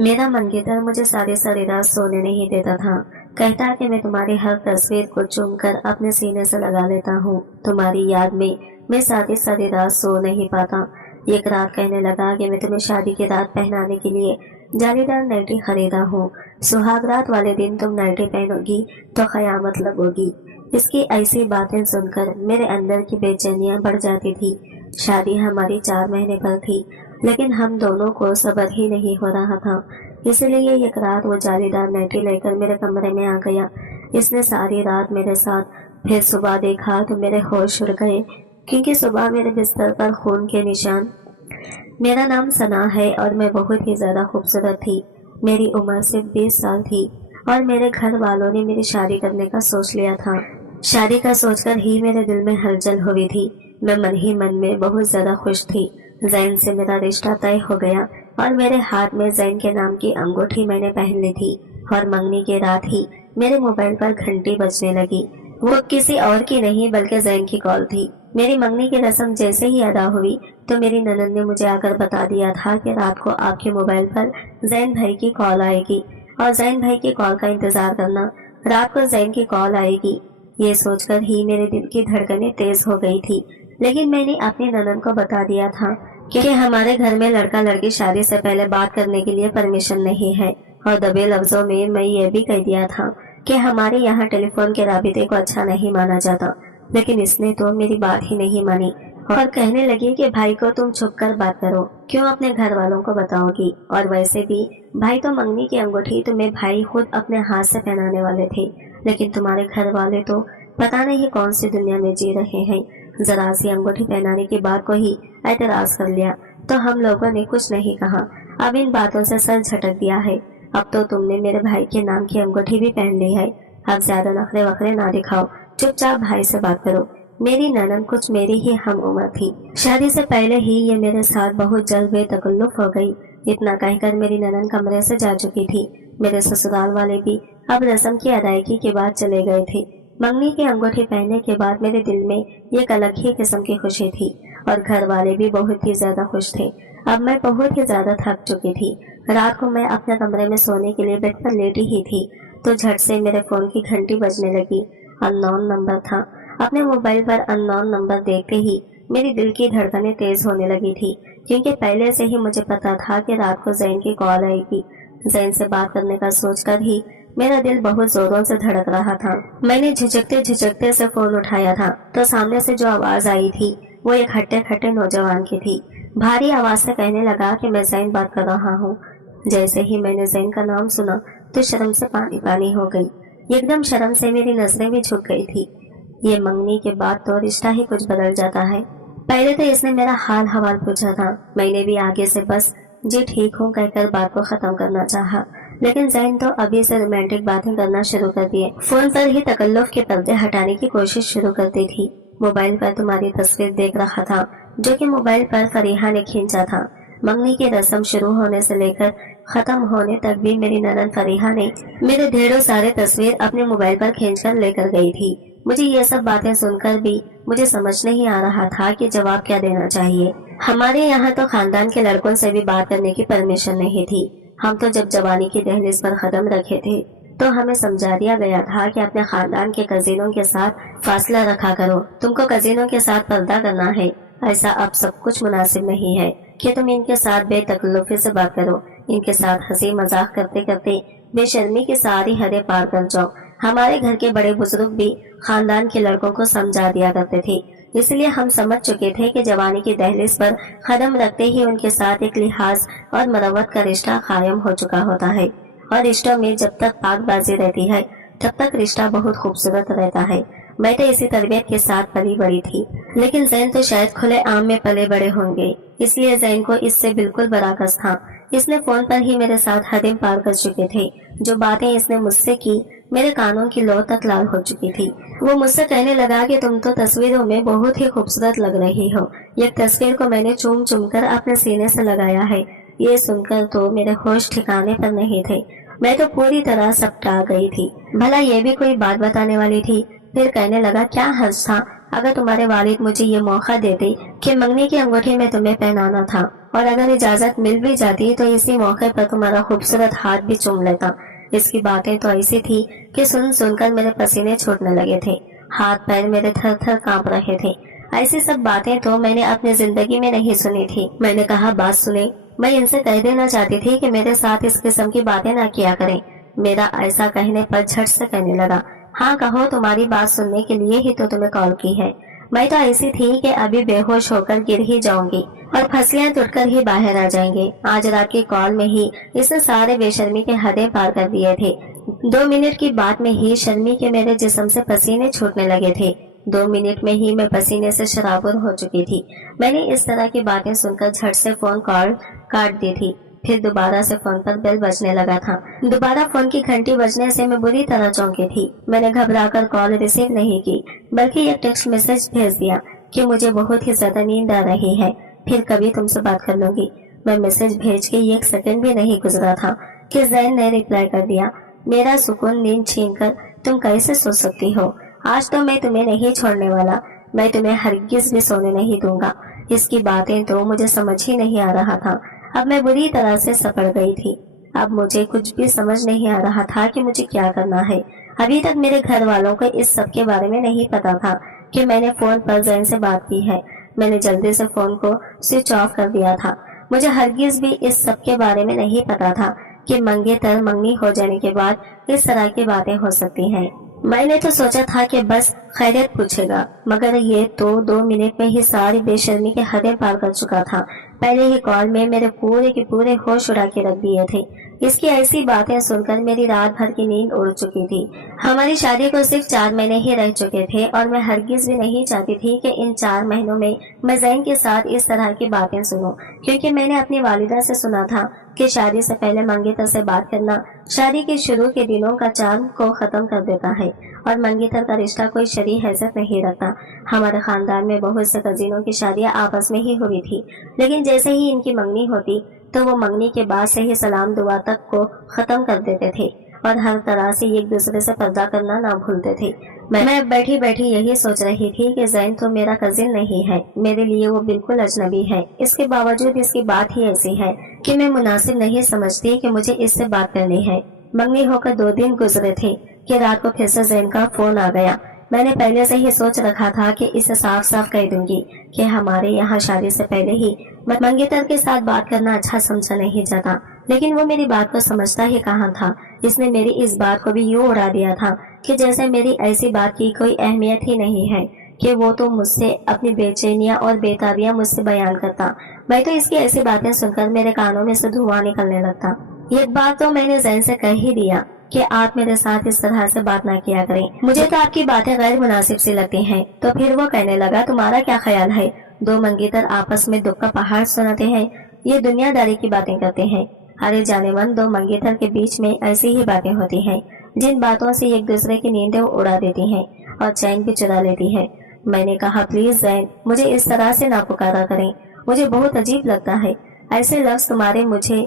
मेरा मंगेतर मुझे सारी सारी रात सोने नहीं देता था। कहता कि मैं तुम्हारी हर तस्वीर को चूम कर अपने सीने से लगा लेता हूँ। तुम्हारी याद में मैं सारी सारी रात सो नहीं पाता। एक रात कहने लगा कि मैं तुम्हें शादी की रात पहनाने के लिए जालीदार नाइटी खरीदा हूँ। सुहाग रात वाले दिन तुम नाइटी पहनोगी तो कयामत लगोगी। इसकी ऐसी बातें सुनकर मेरे अंदर की बेचैनियां बढ़ जाती थी। शादी हमारी 4 महीने पर थी, लेकिन हम दोनों को सब्र ही नहीं हो रहा था। इसलिए एक रात वो जालीदार नाइटी लेकर मेरे कमरे में आ गया। इसने सारी रात मेरे साथ, फिर सुबह देखा तो मेरे होश उड़ गए, क्योंकि सुबह मेरे बिस्तर पर खून के निशान। मेरा नाम सना है और मैं बहुत ही ज्यादा खूबसूरत थी। मेरी उम्र सिर्फ 20 साल थी और मेरे घर वालों ने मेरी शादी करने का सोच लिया था। शादी का सोचकर ही मेरे दिल में हलचल हुई थी। मैं मन ही मन में बहुत ज्यादा खुश थी। जैन से मेरा रिश्ता तय हो गया और मेरे हाथ में जैन के नाम की अंगूठी मैंने पहन ली थी। और मंगनी की रात ही मेरे मोबाइल पर घंटी बजने लगी। वो किसी और की नहीं बल्कि जैन की कॉल थी। मेरी मंगनी की रस्म जैसे ही अदा हुई तो मेरी ननद ने मुझे आकर बता दिया था कि रात को आपके मोबाइल पर जैन भाई की कॉल आएगी और जैन भाई की कॉल का इंतजार करना। रात को जैन की कॉल आएगी, ये सोचकर ही मेरे दिल की धड़कनें तेज हो गई थी। लेकिन मैंने अपनी ननद को बता दिया था कि हमारे घर में लड़का लड़की शादी से पहले बात करने के लिए परमिशन नहीं है। और दबे लफ्जों में मैं ये भी कह दिया था कि हमारे यहाँ टेलीफोन के राबिते को अच्छा नहीं माना जाता। लेकिन इसने तो मेरी बात ही नहीं मानी और कहने लगी कि भाई को तुम छुप कर बात करो, क्यों अपने घर वालों को बताओगी। और वैसे भी भाई तो मंगनी की अंगूठी तुम्हें भाई खुद अपने हाथ से पहनाने वाले थे, लेकिन तुम्हारे घर वाले तो पता नहीं कौन सी दुनिया में जी रहे हैं। जरा सी अंगूठी पहनाने की बात को ही एतराज कर लिया तो हम लोगों ने कुछ नहीं कहा। अब इन बातों से सर झटक दिया है। अब तो तुमने मेरे भाई के नाम की अंगूठी भी पहन ली है। अब ज्यादा नखरे वखरे ना दिखाओ, चुपचाप भाई से बात करो। मेरी ननद कुछ मेरी ही हम उम्र थी। शादी से पहले ही ये मेरे साथ बहुत जल्द बेतकल्लुफ हो गई। इतना कहकर मेरी ननद कमरे से जा चुकी थी। मेरे ससुराल वाले भी अब रस्म की अदायगी के बाद चले गए थे। मंगनी की अंगूठी पहनने के बाद मेरे दिल में एक अलग ही किस्म की खुशी थी और घर वाले भी बहुत ही ज्यादा खुश थे। अब मैं बहुत ही ज्यादा थक चुकी थी। रात को मैं अपने कमरे में सोने के लिए बेड पर लेटी ही थी तो झट से मेरे फोन की घंटी बजने लगी। अननोन नंबर था। अपने मोबाइल पर अननोन नंबर देखते ही मेरी दिल की धड़कनें तेज होने लगी थी, क्योंकि पहले से ही मुझे पता था कि रात को जैन की कॉल आएगी। जैन से बात करने का सोचकर ही मेरा दिल बहुत जोरों से धड़क रहा था। मैंने झिझकते झिझकते से फोन उठाया था तो सामने से जो आवाज आई थी वो एक हट्टे खट्टे नौजवान की थी। भारी आवाज से कहने लगा कि मैं जैन बात कर रहा हूँ। जैसे ही मैंने जैन का नाम सुना तो शर्म से पानी पानी हो गई। एकदम शर्म से मेरी नजरें भी झुक गई थी। ये मंगनी के बाद तो रिश्ता ही कुछ बदल जाता है। पहले तो इसने मेरा हाल हवाल पूछा था। मैंने भी आगे से बस जी ठीक हूँ कहकर बात को खत्म करना चाहा, लेकिन जैन तो अभी से रोमांटिक बातें करना शुरू कर दिए। फोन पर ही तकल्लुफ के पर्दे हटाने की कोशिश शुरू करती थी। मोबाइल पर तुम्हारी तस्वीर देख रहा था जो कि मोबाइल पर फरीहा ने खींचा था। मंगनी की रस्म शुरू होने से लेकर खत्म होने तक भी मेरी ननद फरीहा ने मेरे ढेरों सारे तस्वीर अपने मोबाइल पर खींचकर लेकर गई थी। मुझे ये सब बातें सुनकर भी मुझे समझ नहीं आ रहा था कि जवाब क्या देना चाहिए। हमारे यहाँ तो खानदान के लड़कों से भी बात करने की परमिशन नहीं थी। हम तो जब जवानी की दहलीज पर कदम रखे थे तो हमें समझा दिया गया था कि अपने खानदान के कजीनों के साथ फासला रखा करो। तुमको कजीनों के साथ पर्दा करना है। ऐसा अब सब कुछ मुनासिब नहीं है कि तुम इनके साथ बेतकल्लुफी से बात करो। इनके साथ हंसी मजाक करते करते बेशर्मी की सारी हदें पार कर जाओ। हमारे घर के बड़े बुजुर्ग भी खानदान के लड़कों को समझा दिया करते थे। इसलिए हम समझ चुके थे कि जवानी की दहलीज पर कदम रखते ही उनके साथ एक लिहाज और मरवत का रिश्ता कायम हो चुका होता है। और रिश्तों में जब तक पाकबाजी रहती है तब तक रिश्ता बहुत खूबसूरत रहता है। मैं तो इसी तरबियत के साथ पली बड़ी थी, लेकिन जैन तो शायद खुले आम में पले बड़े होंगे, इसलिए जैन को इससे बिल्कुल बराकस था। इसने फोन पर ही मेरे साथ हदें पार कर चुके थे। जो बातें इसने मुझसे की मेरे कानों की लौ तक लाल हो चुकी थी। वो मुझसे कहने लगा कि तुम तो तस्वीरों में बहुत ही खूबसूरत लग रही हो। एक तस्वीर को मैंने चूम चूम कर अपने सीने से लगाया है। ये सुनकर तो मेरे होश ठिकाने पर नहीं थे। मैं तो पूरी तरह सपटा गई थी। भला ये भी कोई बात बताने वाली थी। फिर कहने लगा क्या हर्ज था अगर तुम्हारे वालिद मुझे ये मौका देते कि मंगनी की अंगूठी में तुम्हें पहनाना था, और अगर इजाजत मिल भी जाती तो इसी मौके पर तुम्हारा खूबसूरत हाथ भी चूम लेता। इसकी बातें तो ऐसी थी कि सुन सुनकर मेरे पसीने छूटने लगे थे, हाथ पैर मेरे थर थर कांप रहे थे। ऐसी सब बातें तो मैंने अपनी जिंदगी में नहीं सुनी थी। मैंने कहा, बात सुने, मैं इनसे कह देना चाहती थी कि मेरे साथ इस किस्म की बातें ना किया करें। मेरा ऐसा कहने पर झट से कहने लगा, हाँ कहो, तुम्हारी बात सुनने के लिए ही तो तुम्हें कॉल की है। मैं तो ऐसी थी कि अभी बेहोश होकर गिर ही जाऊंगी और फसलियां टूटकर ही बाहर आ जाएंगे। आज रात की कॉल में ही इसने सारे बेशर्मी के हदें पार कर दिए थे। 2 मिनट की बात में ही शर्मी के मेरे जिस्म से पसीने छूटने लगे थे। 2 मिनट में ही मैं पसीने से शराबुर हो चुकी थी। मैंने इस तरह की बातें सुनकर झट से फोन कॉल काट दी थी। फिर दोबारा से फोन पर बेल बजने लगा था। दोबारा फोन की घंटी बजने से मैं बुरी तरह चौंकी थी। मैंने घबराकर कॉल रिसीव नहीं की, बल्कि एक टेक्स्ट मैसेज भेज दिया कि मुझे बहुत ही ज्यादा नींद आ रही है, फिर कभी तुमसे बात कर लूंगी। मैं मैसेज भेज के 1 सेकंड भी नहीं गुजरा था कि जैन ने रिप्लाई कर दिया, मेरा सुकून नींद छीनकर तुम कैसे सो सकती हो? आज तो मैं तुम्हें नहीं छोड़ने वाला, मैं तुम्हें हरगिज भी सोने नहीं दूंगा। इसकी बातें तो मुझे समझ ही नहीं आ रहा था। अब मैं बुरी तरह से सपड़ गई थी। अब मुझे कुछ भी समझ नहीं आ रहा था कि मुझे क्या करना है। अभी तक मेरे घर वालों को इस सब के बारे में नहीं पता था कि मैंने फोन पर जैन से बात की है। मैंने जल्दी से फोन को स्विच ऑफ कर दिया था। मुझे हरगिज भी इस सब के बारे में नहीं पता था कि मंगेतर मंगनी हो जाने के बाद इस तरह की बातें हो सकती हैं। मैंने तो सोचा था कि बस खैरियत पूछेगा, मगर ये तो 2 मिनट में ही सारी बेशर्मी के हदें पार कर चुका था। पहले ही कॉल में मेरे पूरे के पूरे होश उड़ा के रख दिए थे। इसकी ऐसी बातें सुनकर मेरी रात भर की नींद उड़ चुकी थी। हमारी शादी को सिर्फ 4 महीने ही रह चुके थे और मैं हरगिज भी नहीं चाहती थी कि इन 4 महीनों में मैं जैन के साथ इस तरह की बातें सुनूं, क्योंकि मैंने अपनी वालिदा से सुना था कि शादी से पहले मंगेतर से बात करना शादी के शुरू के दिनों का चार्म को खत्म कर देता है और मंगेतर का रिश्ता कोई शरई हैसियत नहीं रखता। हमारे खानदान में बहुत से कजीनों की शादियां आपस में ही हुई थी, लेकिन जैसे ही इनकी मंगनी होती तो वो मंगनी के बाद से ही सलाम दुआ तक को खत्म कर देते थे और हर तरह से एक दूसरे से पर्दा करना ना भूलते थे। मैं बैठी बैठी यही सोच रही थी कि जैन तो मेरा कजिन नहीं है, मेरे लिए वो बिल्कुल अजनबी है। इसके बावजूद इसकी बात ही ऐसी है कि मैं मुनासिब नहीं समझती कि मुझे इससे बात करनी है। मंगनी होकर 2 दिन गुजरे थे कि रात को फिर से जैन का फोन आ गया। मैंने पहले से ही सोच रखा था कि इसे साफ साफ कह दूंगी कि हमारे यहाँ शादी से पहले ही मंगेतर के साथ बात करना अच्छा समझा नहीं जाता, लेकिन वो मेरी बात को समझता ही कहाँ था। इसने मेरी इस बात को भी यूं उड़ा दिया था कि जैसे मेरी ऐसी बात की कोई अहमियत ही नहीं है, कि वो तो मुझसे अपनी बेचैनियां और बेताबियां मुझसे बयान करता। मैं तो इसकी ऐसी बातें सुनकर मेरे कानों में से धुआं निकलने लगता। एक बात तो मैंने जैन से कह ही दिया कि आप मेरे साथ इस तरह से बात ना किया करें, मुझे तो आपकी बातें गैर मुनासिब सी लगती हैं। तो फिर वो कहने लगा, तुम्हारा क्या ख्याल है? 2 मंगेतर आपस में दुख का पहाड़ सुनाते हैं, ये दुनियादारी की बातें करते हैं। अरे जाने मन, 2 मंगेतर के बीच में ऐसी ही बातें होती हैं जिन बातों से एक दूसरे की नींदें उड़ा देती हैं और चैन भी चुरा लेती है। मैंने कहा, प्लीज जैन, मुझे इस तरह से ना पुकारा करें, मुझे बहुत अजीब लगता है। ऐसे लफ्ज तुम्हारे मुझे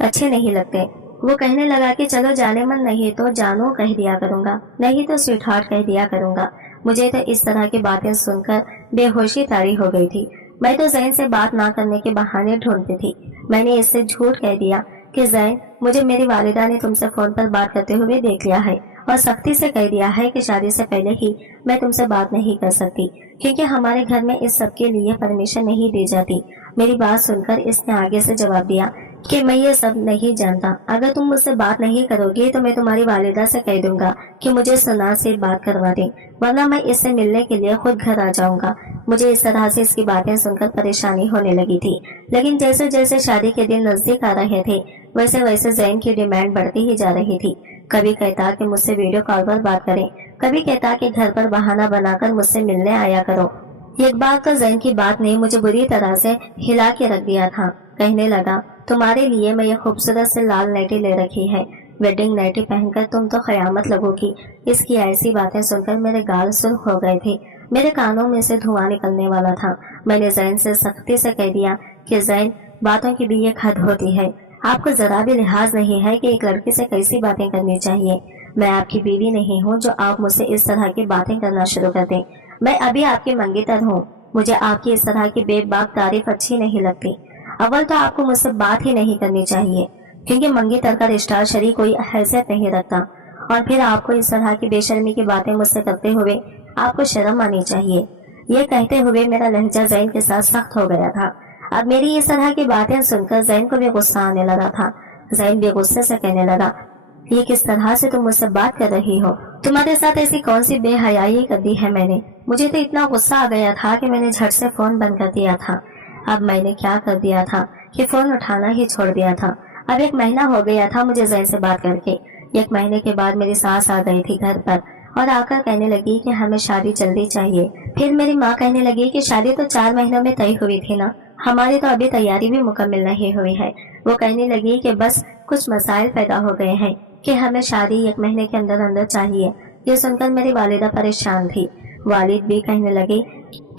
अच्छे नहीं लगते। वो कहने लगा कि चलो जाने मन नहीं तो जानू कह दिया करूंगा, नहीं तो स्वीट हार्ट कह दिया करूंगा। मुझे तो इस तरह की बातें सुनकर बेहोशी तारी हो गई थी। मैं तो जैन से बात ना करने के बहाने ढूंढती थी। मैंने इससे झूठ कह दिया कि जैन, मुझे मेरी वालिदा ने तुमसे फोन पर बात करते हुए देख लिया है और सख्ती से कह दिया है कि शादी से पहले ही मैं तुमसे बात नहीं कर सकती, क्योंकि हमारे घर में इस सब के लिए परमिशन नहीं दी जाती। मेरी बात सुनकर इसने आगे से जवाब दिया कि मैं ये सब नहीं जानता। अगर तुम मुझसे बात नहीं करोगी तो मैं तुम्हारी वालिदा से कह दूंगा कि मुझे सना से बात करवा दे, वरना मैं इससे मिलने के लिए खुद घर आ जाऊंगा। मुझे इस तरह से इसकी बातें सुनकर परेशानी होने लगी थी, लेकिन जैसे जैसे शादी के दिन नजदीक आ रहे थे वैसे वैसे जैन की डिमांड बढ़ती ही जा रही थी। कभी कहता कि मुझसे वीडियो कॉल पर बात करें, कभी कहता कि घर पर बहाना बनाकर मुझसे मिलने आया करो। एक बार तो जैन की बात ने मुझे बुरी तरह से हिला के रख दिया था। कहने लगा, तुम्हारे लिए मैं ये खूबसूरत से लाल नाइटी ले रखी है, वेडिंग नाइटी पहनकर तुम तो कयामत लगोगी। इसकी ऐसी बातें सुनकर मेरे गाल सुर्ख हो गए थे, मेरे कानों में से धुआं निकलने वाला था। मैंने जैन से सख्ती से कह दिया कि जैन, बातों की भी एक हद होती है। आपको जरा भी लिहाज नहीं है कि एक लड़की से कैसी बातें करनी चाहिए। मैं आपकी बीवी नहीं हूँ जो आप मुझसे इस तरह की बातें करना शुरू कर दें। میں ابھی آپ کی منگیتر ہوں، مجھے آپ کی اس طرح کی بے باک تعریف اچھی نہیں لگتی۔ اول تو آپ کو مجھ سے بات ہی نہیں کرنی چاہیے، کیونکہ منگیتر کا رشتہ شریک کوئی حیثیت نہیں رکھتا، اور پھر آپ کو اس طرح کی بے شرمی کی باتیں مجھ سے کرتے ہوئے آپ کو شرم آنی چاہیے۔ یہ کہتے ہوئے میرا لہجہ زین کے ساتھ سخت ہو گیا تھا۔ اب میری اس طرح کی باتیں سن کر زین کو بھی غصہ آنے لگا تھا۔ زین بھی غصے سے کہنے لگا، یہ کس طرح سے تم مجھ سے بات کر رہی ہو؟ تمہارے ساتھ ایسی کون سی بے حیائی کر دی ہے میں نے؟ مجھے تو اتنا غصہ آ گیا تھا کہ میں نے جھٹ سے فون بند کر دیا تھا۔ اب میں نے کیا کر دیا تھا کہ فون اٹھانا ہی چھوڑ دیا تھا۔ اب 1 مہینہ ہو گیا تھا مجھے زین سے بات کر کے۔ 1 مہینے کے بعد میری ساس آ گئی تھی گھر پر، اور آ کر کہنے لگی کہ ہمیں شادی جلدی چاہیے۔ پھر میری ماں کہنے لگی کہ شادی تو 4 مہینوں میں طے ہوئی تھی نا، ہماری تو ابھی تیاری بھی مکمل نہیں ہوئی ہے۔ وہ کہنے لگی کہ بس کچھ مسائل پیدا ہو گئے ہیں کہ ہمیں شادی 1 مہینے کے اندر اندر چاہیے۔ یہ سن کر میری والدہ پریشان تھی۔ والد بھی کہنے لگے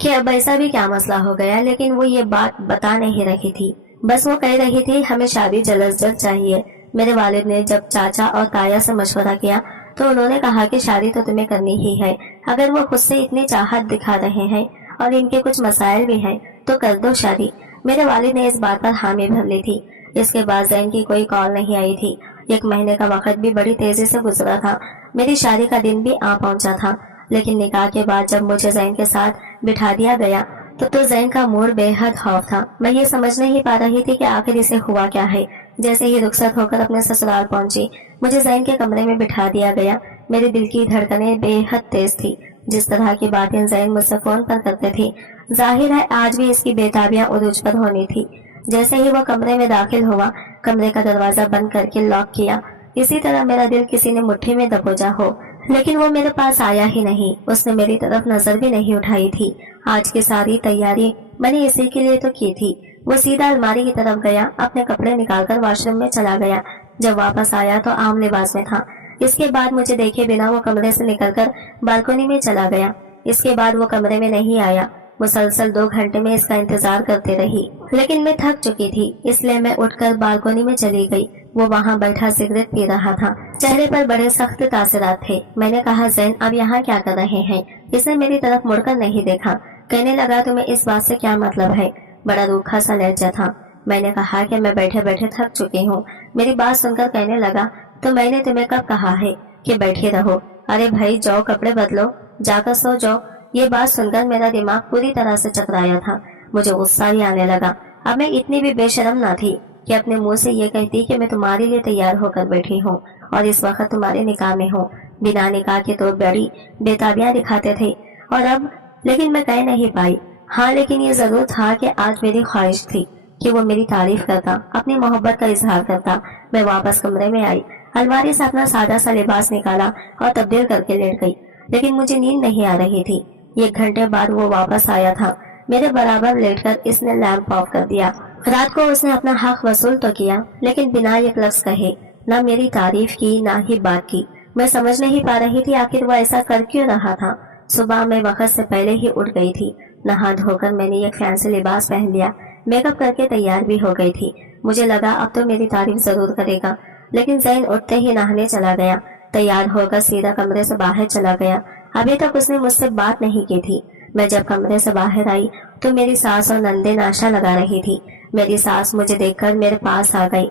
کہ اب ایسا بھی کیا مسئلہ ہو گیا، لیکن وہ یہ بات بتا نہیں رہی تھی، بس وہ کہہ رہی تھی ہمیں شادی جلد از جلد چاہیے۔ میرے والد نے جب چاچا اور تایا سے مشورہ کیا تو انہوں نے کہا کہ شادی تو تمہیں کرنی ہی ہے، اگر وہ خود سے اتنی چاہت دکھا رہے ہیں اور ان کے کچھ مسائل بھی ہیں تو کر دو شادی۔ میرے والد نے اس بات پر حامی بھر لی تھی۔ اس کے بعد زین کی کوئی کال نہیں آئی تھی۔ 1 مہینے کا وقت بھی بڑی تیزی سے گزرا تھا۔ میری شادی کا دن بھی آ پہنچا تھا، لیکن نکاح کے بعد جب مجھے زین کے ساتھ بٹھا دیا گیا تو زین کا موڈ بے حد خوف تھا۔ میں یہ سمجھ نہیں پا رہی تھی کہ آخر اسے ہوا کیا ہے۔ جیسے ہی رخصت ہو کر اپنے سسرال پہنچی، مجھے زین کے کمرے میں بٹھا دیا گیا۔ میرے دل کی دھڑکنیں بے حد تیز تھی۔ جس طرح کی باتیں زین مجھ سے فون پر کرتے تھے، ظاہر ہے آج بھی اس کی بےتابیاں عروج پر ہونی تھی۔ جیسے ہی وہ کمرے میں داخل ہوا، کمرے کا دروازہ بند کر کے لاک کیا، اسی طرح میرا دل کسی نے مٹھی میں دبوچا ہو، لیکن وہ میرے پاس آیا ہی نہیں۔ اس نے میری طرف نظر بھی نہیں اٹھائی تھی۔ آج کی ساری تیاری میں نے اسی کے لیے تو کی تھی۔ وہ سیدھا الماری کی طرف گیا، اپنے کپڑے نکال کر واش روم میں چلا گیا۔ جب واپس آیا تو عام لباس میں تھا۔ اس کے بعد مجھے دیکھے بنا وہ کمرے سے نکل کر بالکنی میں چلا گیا۔ اس کے بعد وہ کمرے میں نہیں آیا۔ مسلسل 2 گھنٹے میں اس کا انتظار کرتے رہی، لیکن میں تھک چکی تھی، اس لیے میں اٹھ کر بالکنی میں چلی گئی۔ وہ وہاں بیٹھا سگریٹ پی رہا تھا، چہرے پر بڑے سخت تاثرات تھے۔ میں نے کہا زین اب یہاں کیا کر رہے ہیں؟ اس نے میری طرف مڑ کر نہیں دیکھا۔ کہنے لگا تمہیں اس بات سے کیا مطلب ہے؟ بڑا روکھا سا لہجہ تھا۔ میں نے کہا کہ میں بیٹھے بیٹھے تھک چکی ہوں۔ میری بات سن کر کہنے لگا تو میں نے تمہیں کب کہا ہے کہ بیٹھے رہو؟ ارے بھائی جاؤ کپڑے بدلو، جا کر سو جاؤ۔ یہ بات سن کر میرا دماغ پوری طرح سے چکرایا تھا۔ مجھے غصہ ہی آنے لگا۔ اب میں اتنی بھی بے شرم نہ تھی کہ اپنے منہ سے یہ کہتی کہ میں تمہارے لیے تیار ہو کر بیٹھی ہوں اور اس وقت تمہارے نکاح میں ہوں۔ بنا نکاح کے تو بڑی بےتابیاں دکھاتے تھے، اور اب لیکن میں کہہ نہیں پائی۔ ہاں لیکن یہ ضرور تھا کہ آج میری خواہش تھی کہ وہ میری تعریف کرتا، اپنی محبت کا اظہار کرتا۔ میں واپس کمرے میں آئی، الماری سے اپنا سادہ سا لباس نکالا اور تبدیل کر کے لیٹ گئی، لیکن مجھے نیند نہیں آ رہی تھی۔ 1 گھنٹے بعد وہ واپس آیا تھا۔ میرے برابر لیٹ کر اس نے لیمپ آف کر دیا۔ رات کو اس نے اپنا حق وصول تو کیا، لیکن بنا ایک لفظ کہے نہ میری تعریف کی نہ ہی بات کی۔ میں سمجھ نہیں پا رہی تھی آخر وہ ایسا کر کیوں رہا تھا۔ صبح میں وقت سے پہلے ہی اٹھ گئی تھی۔ نہا دھو کر میں نے ایک فینسی لباس پہن لیا، میک اپ کر کے تیار بھی ہو گئی تھی۔ مجھے لگا اب تو میری تعریف ضرور کرے گا، لیکن زین اٹھتے ہی نہانے چلا گیا۔ تیار ہو کر سیدھا کمرے سے باہر چلا گیا۔ ابھی تک اس نے مجھ سے بات نہیں کی تھی۔ میں جب کمرے سے باہر آئی تو میری ساس اور نندے ناشتہ لگا رہی تھی۔ میری ساس مجھے دیکھ کر میرے پاس آ گئی،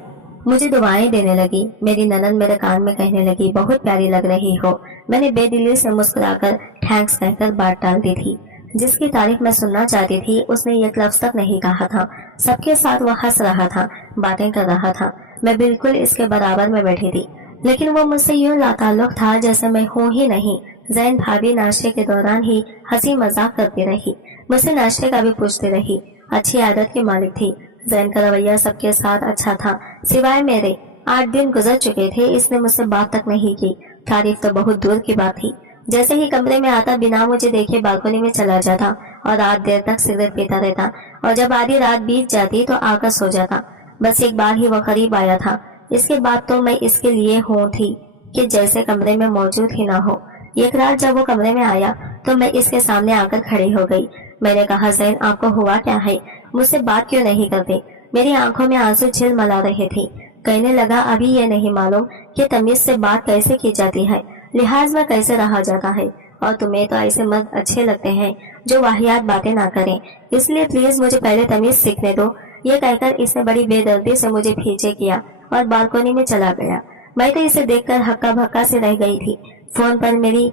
مجھے دعائیں دینے لگی۔ میری ننند میرے کان میں کہنے لگی بہت پیاری لگ رہی ہو۔ میں نے بے دلی سے مسکرا کر تھینکس کہہ کر بات ڈال دی تھی۔ جس کی تعریف میں سننا چاہتی تھی اس نے ایک لفظ تک نہیں کہا تھا۔ سب کے ساتھ وہ ہنس رہا تھا، باتیں کر رہا تھا۔ میں بالکل اس کے برابر میں بیٹھی تھی، لیکن وہ مجھ سے یوں لاتعلق تھا جیسے میں ہوں ہی نہیں۔ زین بھابھی ناشتے کے دوران ہی ہنسی مذاق کرتی رہی، مجھ سے ناشتے کا بھی پوچھتی رہی۔ اچھی عادت کی مالک تھی۔ زین کا رویہ سب کے ساتھ اچھا تھا سوائے میرے۔ 8 دن گزر چکے تھے، اس نے مجھ سے بات تک نہیں کی۔ تعریف تو بہت دور کی بات تھی۔ جیسے ہی کمرے میں آتا بنا مجھے دیکھے بالکنی میں چلا جاتا اور رات دیر تک سگریٹ پیتا رہتا، اور جب آدھی رات بیت جاتی تو آ کر سو جاتا۔ بس ایک بار ہی وہ قریب آیا تھا، اس کے بعد تو میں اس کے لیے ہوں تھی کہ جیسے کمرے میں موجود ہی نہ ہو۔ ایک رات جب وہ کمرے میں آیا تو میں اس کے سامنے آ کر کھڑی ہو گئی۔ میں نے کہا زین آپ کو ہوا کیا ہے؟ مجھ سے بات کیوں نہیں کرتے؟ میری آنکھوں میں آنسو جھلملا رہے تھے۔ کہنے لگا ابھی یہ نہیں معلوم کہ تمیز سے بات کیسے کی جاتی ہے، لحاظ میں کیسے رہا جاتا ہے، اور تمہیں تو ایسے مرد اچھے لگتے ہیں جو واہیات باتیں نہ کریں، اس لیے پلیز مجھے پہلے تمیز سیکھنے دو۔ یہ کہہ کر اس نے بڑی بے دردی سے مجھے پیچھے کیا اور بالکونی میں چلا گیا۔ میں تو اسے دیکھ کر ہکا بھکا سے رہ گئی تھی۔ فون پر میری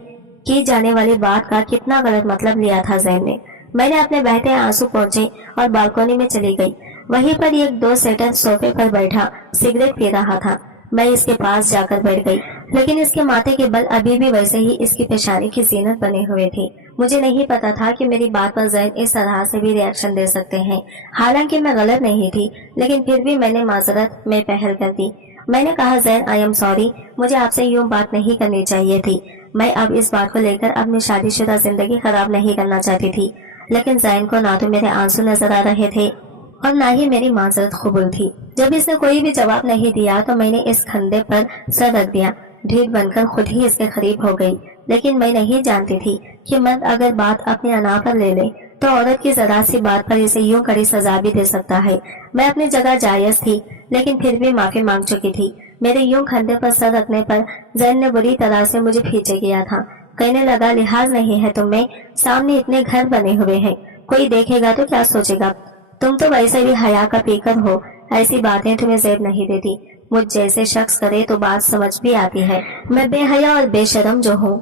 کی جانے والی بات کا کتنا غلط مطلب لیا تھا زین نے۔ میں نے اپنے بہتے آنسو پہنچے اور بالکونی میں چلی گئی۔ وہیں پر ایک 2 سیٹر صوفے پر بیٹھا سگریٹ پی رہا تھا۔ میں اس کے پاس جا کر بیٹھ گئی، لیکن اس کے ماتھے کے بل ابھی بھی ویسے ہی اس کی پیشانی کی زینت بنے ہوئے تھی۔ مجھے نہیں پتا تھا کہ میری بات پر زین اس طرح سے بھی ری ایکشن دے سکتے ہیں۔ حالانکہ میں غلط نہیں تھی، لیکن پھر بھی میں نے معذرت میں پہل کر دی۔ میں نے کہا زین آئی ایم سوری، مجھے آپ سے یوں بات نہیں کرنی چاہیے تھی۔ میں اب اس بات کو لے کر اپنی شادی شدہ زندگی خراب نہیں کرنا چاہتی تھی، لیکن زین کو نہ تو میرے آنسو نظر آ رہے تھے اور نہ ہی میری معذرت قبول تھی۔ جب اس نے کوئی بھی جواب نہیں دیا تو میں نے اس کھندے پر سر رکھ دیا، ڈھیل بن کر خود ہی اس کے قریب ہو گئی۔ لیکن میں نہیں جانتی تھی کہ مرد اگر بات اپنے انا پر لے لے تو عورت کی ذرا سی بات پر اسے یوں کڑی سزا بھی دے سکتا ہے۔ میں اپنی جگہ جائز تھی، لیکن پھر بھی معافی مانگ چکی تھی۔ میرے یوں کھندے پر سر رکھنے پر زین نے بری طرح سے مجھے پیچھے کیا تھا۔ کہنے لگا لحاظ نہیں ہے تم میں، سامنے اتنے گھر بنے ہوئے ہیں، کوئی دیکھے گا تو کیا سوچے گا؟ تم تو ویسے بھی حیا کا پیکر ہو، ایسی باتیں تمہیں زیب نہیں دیتی۔ مجھ جیسے شخص کرے تو بات سمجھ بھی آتی ہے۔ میں بے حیا اور بے شرم جو ہوں۔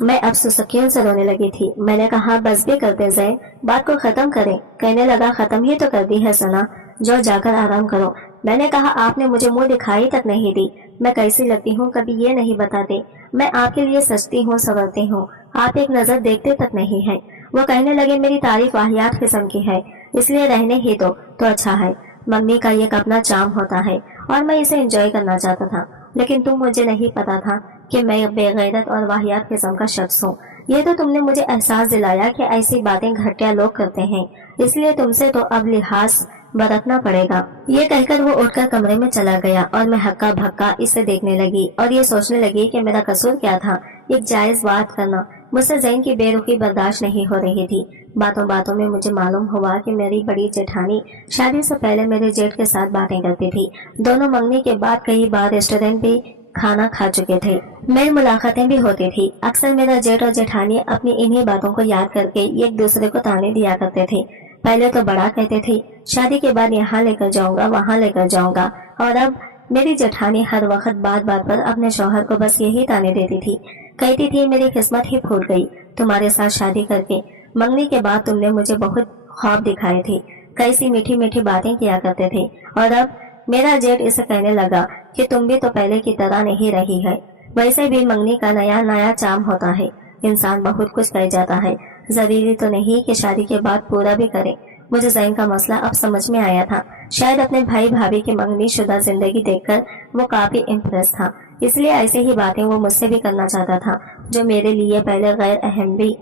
میں اب سسکیوں سے رونے لگی تھی۔ میں نے کہا بس بھی کر دے زین، بات کو ختم کریں۔ کہنے لگا ختم ہی تو کر دی ہے سنا، جو جا کر آرام کرو۔ میں نے کہا آپ نے مجھے منہ دکھائی تک نہیں دی، میں کیسی لگتی ہوں کبھی یہ نہیں بتاتے۔ میں آپ کے لیے سجتی ہوں سنورتی ہوں، آپ ایک نظر دیکھتے تک نہیں ہیں۔ وہ کہنے لگے میری تعریف واہیات قسم کی ہے، اس لیے رہنے ہی دو تو اچھا ہے۔ منگنی کا ایک اپنا چام ہوتا ہے اور میں اسے انجوائے کرنا چاہتا تھا، لیکن تم مجھے نہیں پتا تھا کہ میں بے غیرت اور واہیات قسم کا شخص ہوں۔ یہ تو تم نے مجھے احساس دلایا کہ ایسی باتیں گھٹیا لوگ کرتے ہیں، اس لیے تم سے تو اب لحاظ برتنا پڑے گا۔ یہ کہہ کر وہ اٹھ کر کمرے میں چلا گیا اور میں ہکا بھکا اسے دیکھنے لگی اور یہ سوچنے لگی کہ میرا قصور کیا تھا ایک جائز بات کرنا۔ مجھ سے زین کی بے رخی برداشت نہیں ہو رہی تھی۔ باتوں باتوں میں مجھے معلوم ہوا کہ میری بڑی جیٹھانی شادی سے پہلے میرے جیٹ کے ساتھ باتیں کرتی تھی۔ دونوں منگنی کے بعد کئی بار ریسٹورینٹ بھی کھانا کھا چکے تھے، میری ملاقاتیں بھی ہوتی تھی۔ اکثر میرا جیٹ اور جیٹھانی اپنی انہی باتوں کو یاد کر کے ایک دوسرے کو تانے دیا کرتے تھے۔ پہلے تو بڑا کہتے تھے شادی کے بعد یہاں لے کر جاؤں گا وہاں لے کر جاؤں گا، اور اب میری جیٹھانی ہر وقت بات بات پر اپنے شوہر کو بس یہی تانے دیتی تھی۔ کہتی تھی میری قسمت ہی پھوٹ گئی تمہارے ساتھ شادی کر کے، منگنی کے بعد تم نے مجھے بہت خواب دکھائے تھے، کیسی میٹھی میٹھی باتیں کیا کرتے تھے، اور اب میرا جیٹ اسے کہنے لگا کہ تم بھی تو پہلے کی طرح نہیں رہی ہے۔ ویسے بھی منگنی کا نیا نیا چام ہوتا ہے، انسان بہت کچھ کہہ جاتا ہے، ضروری تو نہیں کہ شادی کے بعد پورا بھی کرے۔ مجھے زین کا مسئلہ اب سمجھ میں آیا تھا۔ شاید اپنے بھائی بھابھی کی منگنی شدہ زندگی دیکھ کر وہ کافی امپریس تھا، اس لیے ایسے ہی باتیں وہ مجھ سے بھی کرنا چاہتا تھا، جو میرے لیے پہلے غیر اہم بھی،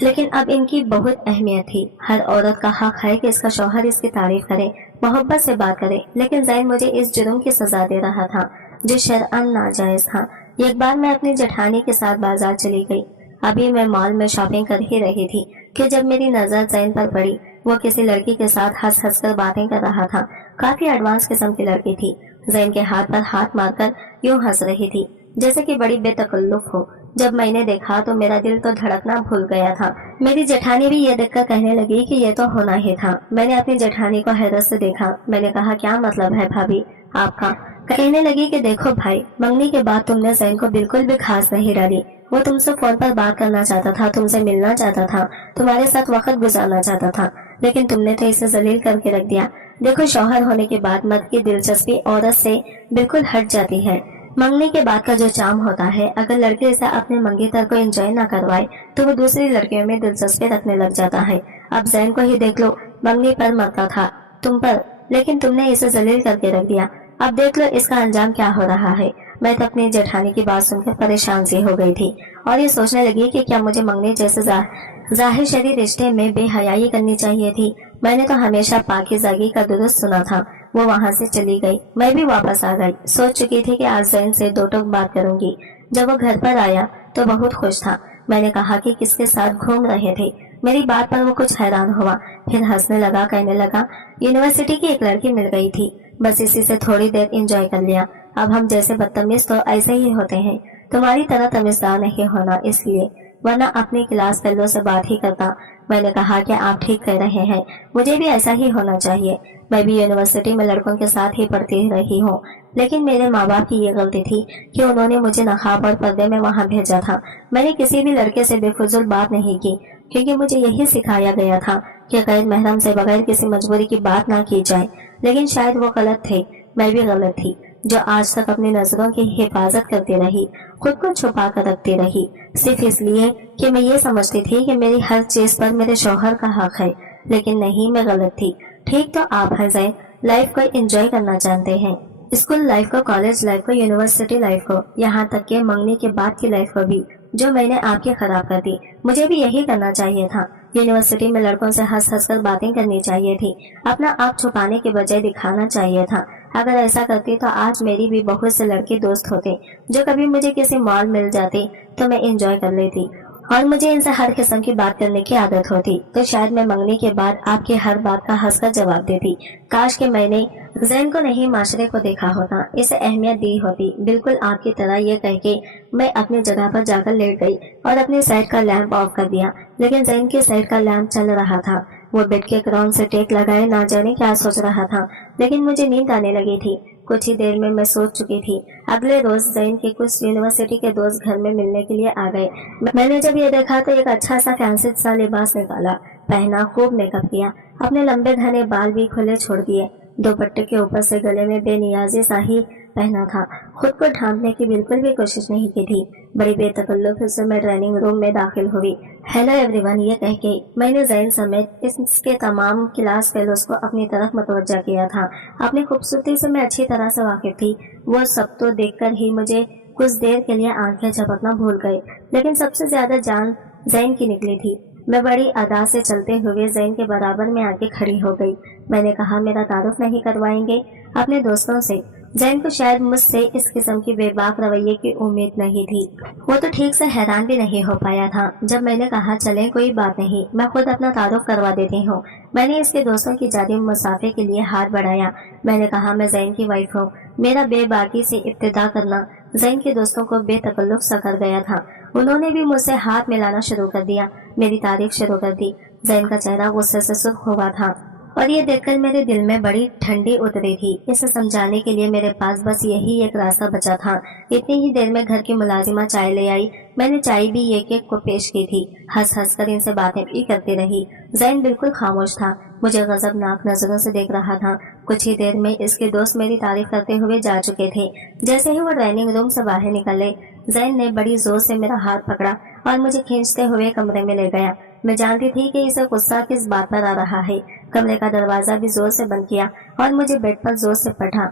لیکن اب ان کی بہت اہمیت تھی۔ ہر عورت کا حق ہے کہ اس کا شوہر اس کی تعریف کرے، محبت سے بات کرے، لیکن زین مجھے اس جرم کی سزا دے رہا تھا جو شرعاً ناجائز تھا۔ ایک بار میں اپنی جٹھانی کے ساتھ بازار چلی گئی۔ ابھی میں مال میں شاپنگ کر ہی رہی تھی کہ جب میری نظر زین پر پڑی۔ وہ کسی لڑکی کے ساتھ ہنس ہنس کر باتیں کر رہا تھا، کافی ایڈوانس قسم کی لڑکی تھی۔ زین کے ہاتھ پر ہاتھ مار کر یوں ہنس رہی تھی جیسے کہ بڑی بے تکلف ہو۔ جب میں نے دیکھا تو میرا دل تو دھڑکنا بھول گیا تھا۔ میری جٹھانی بھی یہ دیکھ کر کہنے لگی کہ یہ تو ہونا ہی تھا۔ میں نے اپنی جٹھانی کو حیرت سے دیکھا۔ میں نے کہا کیا مطلب ہے بھابھی آپ کا؟ کہنے لگی کہ دیکھو بھائی، منگنی کے بعد تم نے زین کو بالکل بھی خاص نہیں ڈالی۔ وہ تم سے فون پر بات کرنا چاہتا تھا، تم سے ملنا چاہتا تھا، تمہارے ساتھ وقت گزارنا چاہتا تھا، لیکن تم نے تو اسے ذلیل کر کے رکھ دیا۔ دیکھو شوہر ہونے کے بعد مرد کی دلچسپی عورت سے بالکل ہٹ جاتی ہے۔ منگنی کے بعد کا جو چام ہوتا ہے، اگر لڑکے اسے اپنے منگیتر کو انجوائے نہ کروائے تو وہ دوسری لڑکیوں میں دلچسپی رکھنے لگ جاتا ہے۔ اب زین کو ہی دیکھ لو، منگنی پر مرتا تھا تم پر، لیکن تم نے اسے ذلیل کر کے رکھ دیا۔ اب دیکھ لو اس کا انجام کیا ہو رہا ہے۔ میں تو اپنی جٹھانی کی بات سن کر پریشان سی ہو گئی تھی اور یہ سوچنے لگی کہ کیا مجھے منگنی جیسے ظاہر شرعی رشتے میں بے حیائی کرنی چاہیے تھی۔ میں نے تو ہمیشہ پاکیزگی کا درست سنا تھا۔ وہ وہاں سے چلی گئی، میں بھی واپس آ گئی۔ سوچ چکی تھی کہ آج زین سے دو ٹوک بات کروں گی۔ جب وہ گھر پر آیا تو بہت خوش تھا۔ میں نے کہا کہ کس کے ساتھ گھوم رہے تھے۔ میری بات پر وہ کچھ حیران ہوا، پھر ہنسنے لگا، کہنے لگا یونیورسٹی کی ایک لڑکی مل گئی تھی، بس اسی سے تھوڑی دیر انجوائے کر لیا۔ اب ہم جیسے بدتمیز تو ایسے ہی ہوتے ہیں، تمہاری طرح تمیزدار نہیں ہونا، اس لیے वरना अपने क्लास फेलो से बात ही करता। मैंने कहा कि आप ठीक कह रहे हैं, मुझे भी ऐसा ही होना चाहिए। मैं भी यूनिवर्सिटी में लड़कों के साथ ही पढ़ती रही हूँ, लेकिन मेरे माँ बाप की ये गलती थी कि उन्होंने मुझे नकाब और पर्दे में वहाँ भेजा था। मैंने किसी भी लड़के से बेफिजूल बात नहीं की, क्योंकि मुझे यही सिखाया गया था कि गैर महरम से बगैर किसी मजबूरी की बात ना की जाए। लेकिन शायद वो गलत थे, मैं भी गलत थी, जो आज तक अपनी नजरों की हिफाजत करती रही, खुद को छुपा कर रखती रही, सिर्फ इसलिए कि मैं ये समझती थी कि मेरी हर चीज पर मेरे शौहर का हक है। लेकिन नहीं, मैं गलत थी। ठीक तो आप हैं ज़ैन, लाइफ को एंजॉय करना जानते हैं, स्कूल लाइफ को, कॉलेज लाइफ को, यूनिवर्सिटी लाइफ को, यहाँ तक के मंगने के बाद की लाइफ को भी, जो मैंने आपकी खराब कर दी। मुझे भी यही करना चाहिए था। यूनिवर्सिटी में लड़कों से हंस हंस कर बातें करनी चाहिए थी, अपना आप छुपाने के बजाय दिखाना चाहिए था। अगर ऐसा करती तो आज मेरी भी बहुत से लड़के दोस्त होते, जो कभी मुझे किसी मॉल मिल जाते तो मैं एंजॉय कर लेती, और मुझे इनसे हर किस्म की बात करने की आदत होती, तो शायद मैं मंगने के बाद आपकी हर बात का हंसकर जवाब देती। काश कि मैंने ज़ैन को नहीं, माशरे को देखा होता, इसे अहमियत दी होती। बिल्कुल आपकी तरह ये कह के मैं अपनी जगह पर जाकर लेट गई और अपनी साइड का लैंप ऑफ कर दिया। लेकिन ज़ैन की साइड का लैंप चल रहा था। वो बेड के क्राउन से टेक लगाए ना जाने क्या सोच रहा था, लेकिन मुझे नींद आने लगी थी। कुछ ही देर में मैं सोच चुकी थी। अगले रोज ज़ैन के कुछ यूनिवर्सिटी के दोस्त घर में मिलने के लिए आ गए। मैंने जब ये देखा तो एक अच्छा सा फैंसी सा लिबास निकाला, पहना, खूब मेकअप किया, अपने लंबे घने बाल भी खुले छोड़ दिए, दुपट्टे के ऊपर से गले में बेनियाजी सा ही पहना था। खुद को ढांपने की बिल्कुल भी कोशिश नहीं की थी। बड़ी बेतकल्लुफ से मैं ट्रेनिंग रूम में दाखिल हुई। हेलो एवरीवन ये कह के मैंने ज़ैन समेत इसके तमाम क्लास फेलोज को अपनी तरफ मतवज्जा किया था। अपनी खूबसूरती से मैं अच्छी तरह से वाकिफ थी। वो सब तो देखकर ही मुझे कुछ देर के लिए आंखें झपकना भूल गए, लेकिन सबसे ज्यादा जान ज़ैन की निकली थी। मैं बड़ी अदा से चलते हुए ज़ैन के बराबर में आके खड़ी हो गई। मैंने कहा, मेरा तारुफ नहीं करवाएंगे अपने दोस्तों से? ज़ैन को शायद मुझसे इस किस्म की बेबाक रवैये की उम्मीद नहीं थी। वो तो ठीक से हैरान भी नहीं हो पाया था जब मैंने कहा, चलें कोई बात नहीं, मैं खुद अपना तारुफ करवा देती हूँ। मैंने इसके दोस्तों की जादी मुसाफे के लिए हाथ बढ़ाया। मैंने कहा, मैं ज़ैन की वाइफ हूँ। मेरा बेबाकी से इब्तिदा करना ज़ैन के दोस्तों को बेतकल्लुफ सा कर गया था। उन्होंने भी मुझसे हाथ मिलाना शुरू कर दिया, मेरी तारीफ शुरू कर दी। ज़ैन का चेहरा गुस्से से सुर्ख हुआ था और ये देखकर मेरे दिल में बड़ी ठंडी उतरी थी। इसे समझाने के लिए मेरे पास बस यही एक रास्ता बचा था। इतनी ही देर में घर की मुलाजिमा चाय ले आई। मैंने चाय भी एक एक को पेश की थी। हंस हंस कर इनसे बातें भी करती रही। ज़ैन बिल्कुल खामोश था, मुझे गजबनाक नजरों से देख रहा था। कुछ ही देर में इसके दोस्त मेरी तारीफ करते हुए जा चुके थे। जैसे ही वो डाइनिंग रूम से बाहर निकले, ज़ैन ने बड़ी जोर से मेरा हाथ पकड़ा और मुझे खींचते हुए कमरे में ले गया। मैं जानती थी कि इसे गुस्सा किस बात पर आ रहा है। कमरे का दरवाजा भी जोर से बंद किया और मुझे बेड पर जोर से पटा।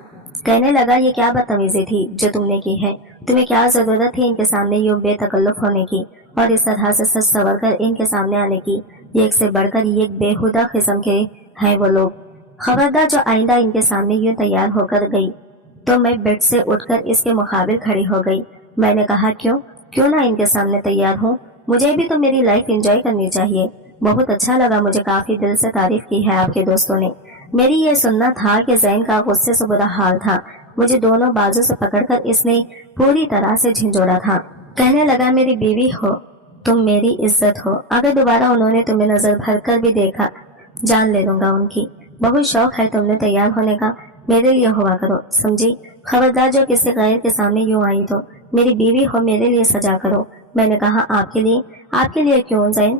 कहने लगा, ये क्या बदतमीजी थी जो तुमने की है? तुम्हें क्या जरूरत थी इनके सामने यूं बेतकल्लुफ होने की और इस तरह से सच सवर कर इनके सामने आने की? एक से बढ़कर ये बेहुदा किस्म के हैं वो लोग। खबरदार जो आइंदा इनके सामने यूं तैयार होकर गई तो मैं बेड से उठकर इसके मुकाबिल खड़ी हो गई। मैंने कहा, क्यों ना इनके सामने तैयार हूँ? मुझे भी तो मेरी लाइफ एंजॉय करनी चाहिए। बहुत अच्छा लगा, मुझे काफी दिल से तारीफ की है आपके दोस्तों ने। मेरी ये सुनना था कि ज़ैन का गुस्से से बुरा हाल था। मुझे दोनों बाजू से पकड़कर इसने पूरी तरह से झिंझोड़ा था। कहने लगा, मेरी बीवी हो तुम, मेरी इज्जत हो। अगर दोबारा उन्होंने तुम्हें नजर भर कर भी देखा, जान ले लूंगा उनकी। बहुत शौक है तुमने तैयार होने का, मेरे लिए हुआ करो, समझी? खबरदार जो किसी गैर के सामने यूं आई तो मेरी बीवी हो, मेरे लिए सजा करो। मैंने कहा, आपके लिए? आपके लिए क्यों ज़ैन?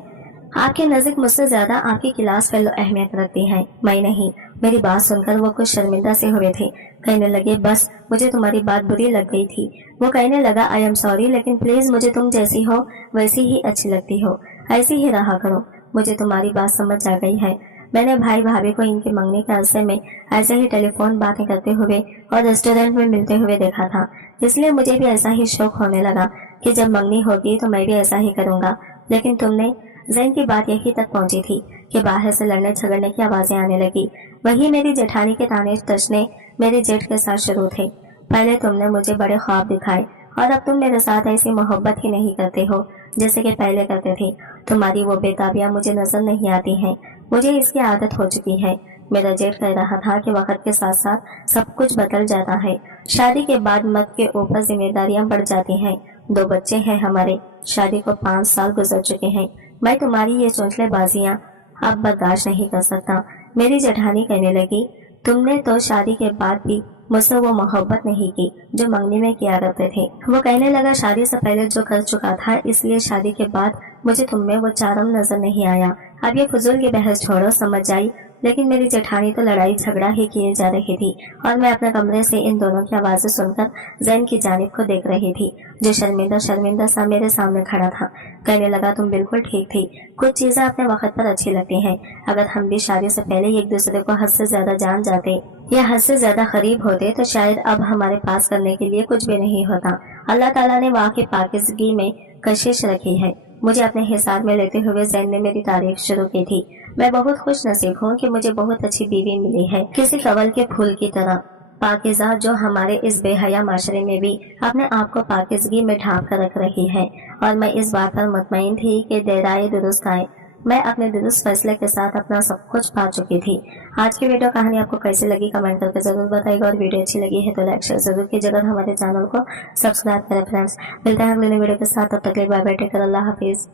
आपके नजदीक मुझसे ज्यादा आपकी क्लास फेलो अहमियत रखती है, मैं नहीं। मेरी बात सुनकर वो कुछ शर्मिंदा से हुए थे। कहने लगे, बस मुझे तुम्हारी बात बुरी लग गई थी। वो कहने लगा, आई एम सॉरी, लेकिन प्लीज मुझे तुम जैसी हो वैसी ही अच्छी लगती हो, ऐसी ही रहा करो। मुझे तुम्हारी बात समझ आ गई है। मैंने भाई भाभी को इनके मंगने के अरसे में ऐसे ही टेलीफोन बातें करते हुए और रेस्टोरेंट में मिलते हुए देखा था, इसलिए मुझे भी ऐसा ही शौक होने लगा कि जब मंगनी होगी तो मैं भी ऐसा ही करूंगा। लेकिन तुमने, ज़ैन की बात यहीं तक पहुंची थी कि बाहर से लड़ने झगड़ने की आवाजें आने लगी। वही मेरी जेठानी के ताने तशने मेरे जेठ के साथ शुरू थे। पहले तुमने मुझे बड़े ख्वाब दिखाए और अब तुम मेरे साथ ऐसी मोहब्बत ही नहीं करते हो जैसे कि पहले करते थे। तुम्हारी वो बेताबियां मुझे नजर नहीं आती हैं, मुझे इसकी आदत हो चुकी है। मेरा जेठ कह रहा था कि वक्त के साथ साथ सब कुछ बदल जाता है। शादी के बाद मर्द के ऊपर जिम्मेदारियां बढ़ जाती हैं। 2 बच्चे हैं हमारे। शादी को 5 साल गुजर चुके हैं। मैं तुम्हारी ये चौंचलेबाजियां अब बर्दाश्त नहीं कर सकता। मेरी जेठानी कहने लगी, तुमने तो शादी के बाद भी मुझसे वो मोहब्बत नहीं की जो मंगनी में किया करते थे। वो कहने लगा, शादी से पहले जो कर चुका था इसलिए शादी के बाद मुझे तुम में वो चारम नजर नहीं आया। अब ये फजूल की बहस छोड़ो, समझ आई। लेकिन मेरी जेठानी तो लड़ाई झगड़ा ही किए जा रही थी और मैं अपने कमरे से इन दोनों की आवाजें सुनकर जैन की जानिब को देख रही थी, जो शर्मिंदा शर्मिंदा सा मेरे सामने खड़ा था। कहने लगा, तुम बिल्कुल ठीक थी। कुछ चीजें अपने वक्त पर अच्छी लगती हैं। अगर हम भी शादी से पहले एक दूसरे को हद से ज्यादा जान जाते या हद से ज्यादा करीब होते तो शायद अब हमारे पास करने के लिए कुछ भी नहीं होता। अल्लाह ताला ने वाकई पाकिज़गी में कशिश रखी है। मुझे अपने हिसाब में लेते हुए जैन ने मेरी तारीफ शुरू की थी। मैं बहुत खुश नसीब हूँ कि मुझे बहुत अच्छी बीवी मिली है, किसी कवल के फूल की तरह पाकिज़ा, जो हमारे इस बेहया माशरे में भी अपने आप को पाकिज़गी में ढांप कर रख रही है। और मैं इस बात पर मुतमईन थी कि देराए दुरुस्त आए। मैं अपने दुरुस्त फैसले के साथ अपना सब कुछ पा चुकी थी। आज की वीडियो कहानी आपको कैसी लगी कमेंट करके जरूर बताइएगा, और वीडियो अच्छी लगी है तो लाइक शेयर जरूर कीजिएगा, हमारे चैनल को सब्सक्राइब करें फ्रेंड्स। मिलते हैं अगले वीडियो के साथ, तब तक के लिए बाय बाय, टेक केयर, अल्लाह हाफिज।